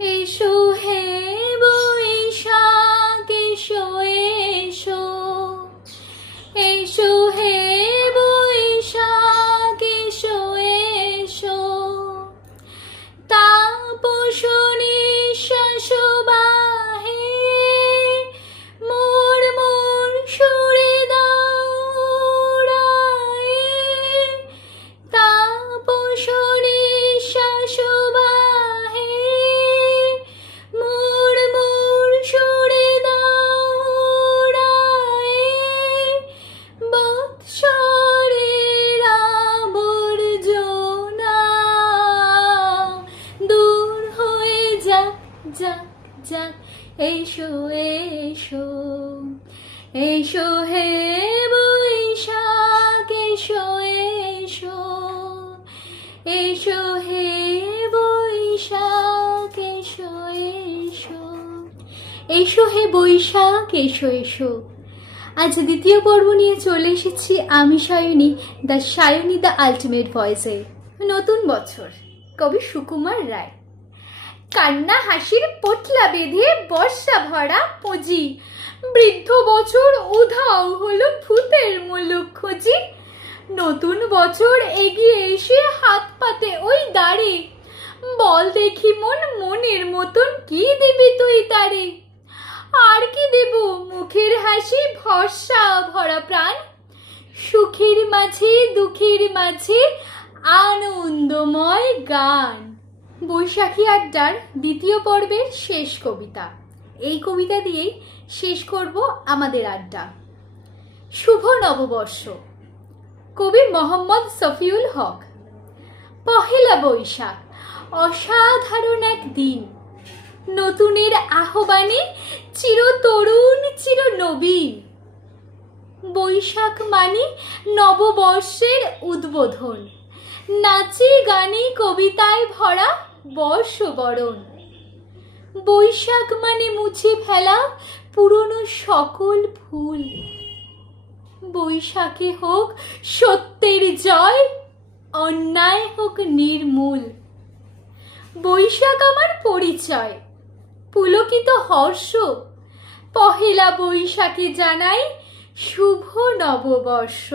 এসো হে বৈশাখ এসো এসো, এসো হে বৈশাখ এসো এসো, তাপস নিঃশ্বাস বাহে মোর মোর সুরে দাও উড়ায়ে, তাপস নিঃশ্বাস বাহে মোর মোর সুরে দাও উড়ায়ে, বৎসরের আবর্জনা দূর হয়ে যাক যাক যাক, এসো এসো, এসো হে বৈশাখ এসো এসো, এসো হে বৈশাখ এসো এসো, এসো হে বৈশাখ এসো এসো। আজ দ্বিতীয় পর্ব নিয়ে চলে এসেছি আমি সায়নী, দ্য আলটিমেট ভয়েসে। নতুন বছর, কবি সুকুমার রায়। কান্না হাসির পোটলা বেঁধে বর্ষা ভরা পুঁজি, বৃদ্ধ বছর উধাও হলো ভূতের মুলুক খুঁজি। নতুন বছর এগিয়ে এসে হাত পাতে ওই দাঁড়ে, বল দেখি মন মনের মতন কি দিবি তুই তারে। আর কি দেব মুখের হাসি ভরসা ভরা প্রাণ, সুখের মাঝে দুঃখের মাঝে আনন্দময় গান। বৈশাখী আড্ডার দ্বিতীয় পর্বের শেষ কবিতা। এই কবিতা দিয়েই শেষ করব আমাদের আড্ডা। শুভ নববর্ষ, কবি মোহাম্মদ শফিউল হক। পহেলা বৈশাখ, অসাধারণ এক দিন, নতুনের আহ্বানে চির তরুণ চির নবীন। বৈশাখ মানে নববর্ষের উদ্বোধন, নাচে গানে কবিতায় ভরা বর্ষবরণ। বৈশাখ মানে মুছে ফেলা পুরনো সকল ভুল, বৈশাখে হোক সত্যের জয়, অন্যায় হোক নির্মূল। বৈশাখ আমার পরিচয়, পুলকিত হর্ষ, পহেলা বৈশাখে জানাই শুভ নববর্ষ।